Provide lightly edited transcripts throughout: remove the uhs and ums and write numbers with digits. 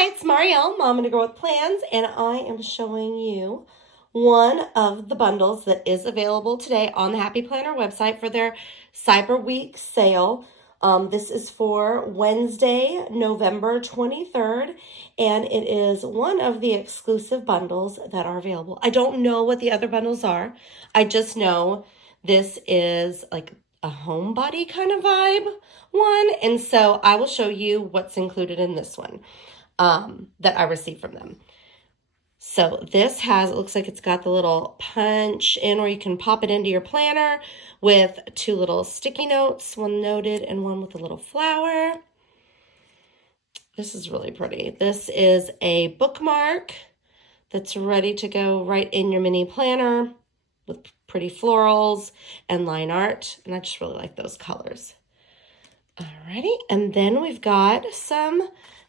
Hi, it's Marielle, Momandagirlwithplans, and I am showing you one of the bundles that is available today on the Happy Planner website for their Cyber Week sale. This is for Wednesday, November 23rd, and it is one of the exclusive bundles that are available. I don't know what the other bundles are. I just know this is like a homebody kind of vibe one, and so I will show you what's included in this one that I received from them. So this has, it looks like it's got the little punch in where you can pop it into your planner with two little sticky notes, one noted and one with a little flower. This is really pretty. This is a bookmark that's ready to go right in your mini planner with pretty florals and line art. And I just really like those colors. Alrighty, and then we've got some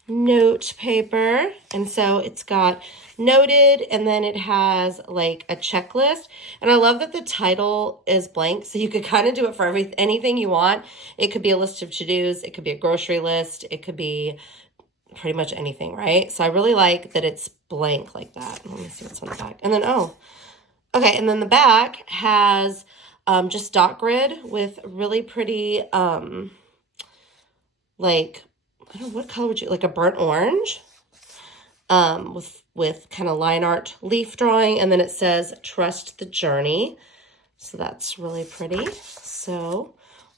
note paper, and so it's got noted, and then it has like a checklist, and I love that the title is blank, so you could kind of do it for anything you want. It could be a list of to-dos, it could be a grocery list, it could be pretty much anything, right? So I really like that it's blank like that. Let me see what's on the back. And then okay, and then the back has just dot grid with really pretty like, I don't know, what color would you, like a burnt orange, with kind of line art leaf drawing, and then it says trust the journey. So that's really pretty. So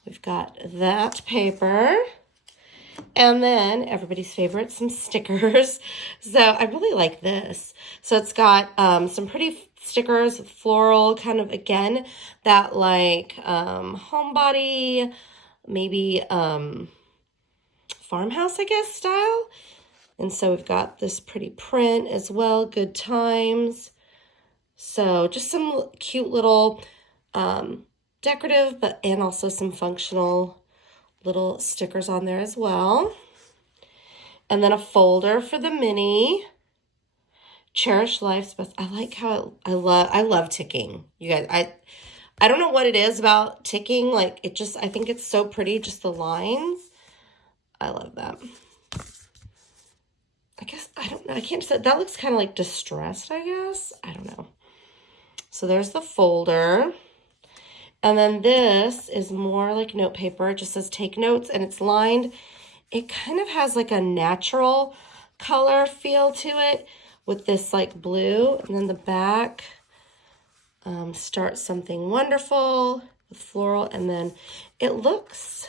we've got that paper, and then everybody's favorite, some stickers. So I really like this. So it's got some pretty stickers with floral, kind of, again, that like homebody, maybe farmhouse, I guess, style. And so we've got this pretty print as well, good times. So just some cute little decorative, and also some functional little stickers on there as well. And then a folder for the mini. Cherish life's best. I like how I love ticking. You guys, I don't know what it is about ticking. Like, it just, I think it's so pretty, just the lines. I love that. I guess, I don't know. I can't say, that looks kind of like distressed, I guess. I don't know. So there's the folder. And then this is more like note paper. It just says take notes, and it's lined. It kind of has like a natural color feel to it with this like blue. And then the back, start something wonderful with floral. And then it looks,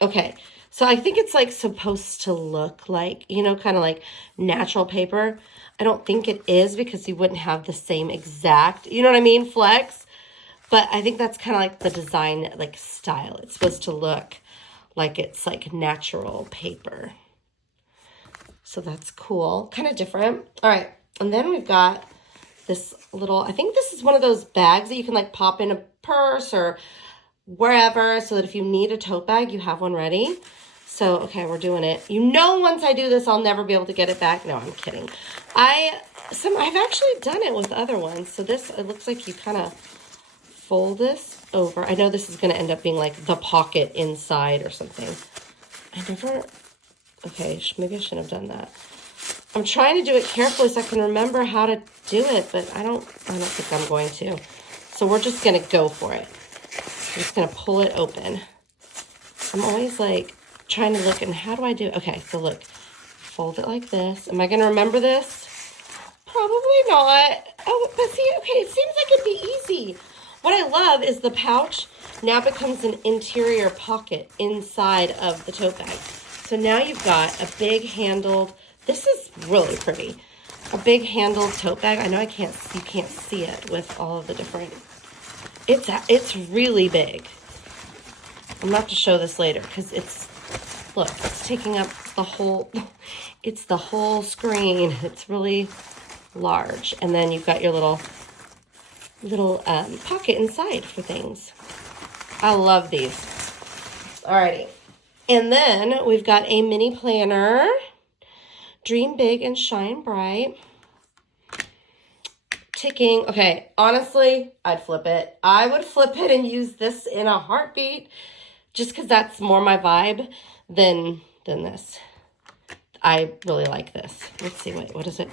okay. So I think it's like supposed to look like, you know, kind of like natural paper. I don't think it is, because you wouldn't have the same exact, you know what I mean, flex. But I think that's kind of like the design, like style. It's supposed to look like it's like natural paper. So that's cool, kind of different. All right, and then we've got this little, I think this is one of those bags that you can like pop in a purse or wherever, so that if you need a tote bag, you have one ready. So, okay, we're doing it. You know, once I do this, I'll never be able to get it back. No, I'm kidding. I've actually done it with other ones. So this, it looks like you kind of fold this over. I know this is going to end up being like the pocket inside or something. Okay, maybe I shouldn't have done that. I'm trying to do it carefully so I can remember how to do it, but I don't think I'm going to. So we're just going to go for it. I'm just going to pull it open. I'm always like trying to look, and how do I do it? Okay, so look, fold it like this. Am I going to remember this? Probably not. Oh, but see, okay, it seems like it'd be easy. What I love is the pouch now becomes an interior pocket inside of the tote bag. So now you've got a big handled, this is really pretty, a big handled tote bag. I know you can't see it with all of the different, it's really big. I'm gonna have to show this later, because look, it's taking up the whole, it's the whole screen. It's really large. And then you've got your little pocket inside for things. I love these. Alrighty. And then we've got a mini planner. Dream big and shine bright. Ticking. Okay, honestly, I'd flip it. I would flip it and use this in a heartbeat, just because that's more my vibe than this. I really like this. Let's see, wait, what is it?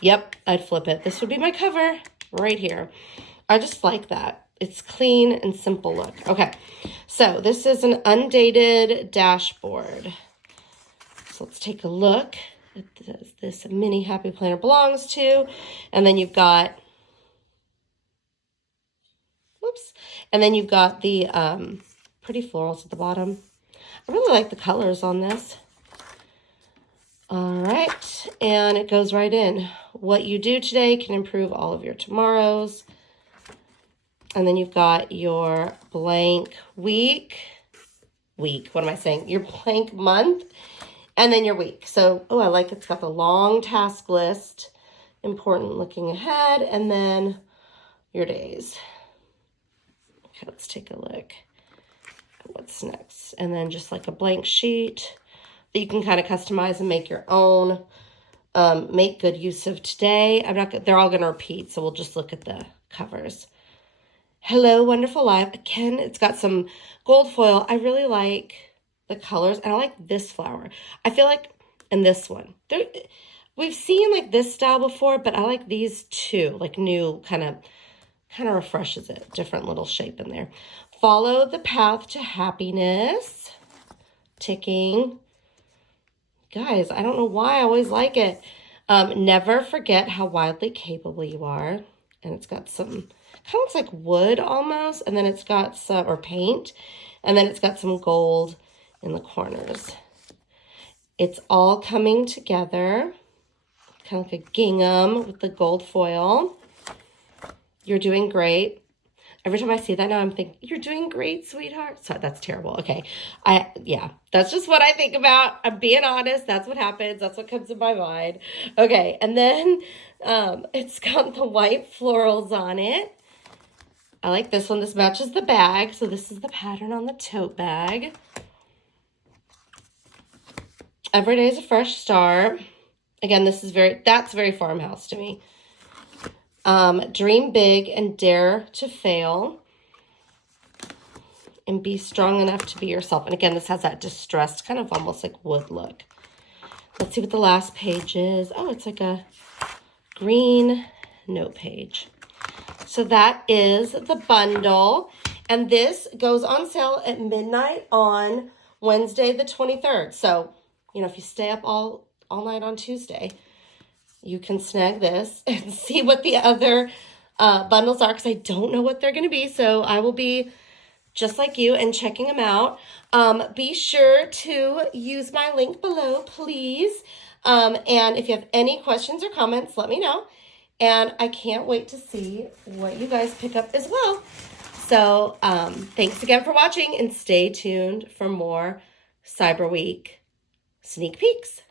Yep, I'd flip it. This would be my cover right here. I just like that. It's clean and simple look. Okay, so this is an undated dashboard. So let's take a look at this mini Happy Planner belongs to. And then you've got, whoops, and then you've got the pretty florals at the bottom. I really like the colors on this. All right, and it goes right in. What you do today can improve all of your tomorrows. And then you've got your blank week, what am I saying? Your blank month, and then your week. So, oh, I like it's got the long task list, important looking ahead, and then your days. Okay, let's take a look at what's next. And then just like a blank sheet that you can kind of customize and make your own. Make good use of today. They're all going to repeat, so we'll just look at the covers. Hello, Wonderful Life. Again, it's got some gold foil. I really like the colors, and I like this flower. I feel like, and this one. We've seen like this style before, but I like these two, like new, kind of refreshes it. Different little shape in there. Follow the path to happiness. Ticking. Guys, I don't know why I always like it. Never forget how wildly capable you are. And it's got some, kind of looks like wood almost. And then it's got some, or paint. And then it's got some gold in the corners. It's all coming together. Kind of like a gingham with the gold foil. You're doing great. Every time I see that now, I'm thinking, you're doing great, sweetheart. Sorry, that's terrible. Okay. Yeah, that's just what I think about. I'm being honest. That's what happens. That's what comes in my mind. Okay. And then it's got the white florals on it. I like this one. This matches the bag. So this is the pattern on the tote bag. Every day is a fresh start. Again, that's very farmhouse to me. Dream big and dare to fail. And be strong enough to be yourself. And again, this has that distressed, kind of almost like wood look. Let's see what the last page is. Oh, it's like a green note page. So that is the bundle. And this goes on sale at midnight on Wednesday the 23rd. So, if you stay up all night on Tuesday, you can snag this and see what the other bundles are, because I don't know what they're going to be. So I will be just like you and checking them out. Be sure to use my link below, please. And if you have any questions or comments, let me know. And I can't wait to see what you guys pick up as well. So thanks again for watching, and stay tuned for more Cyber Week sneak peeks.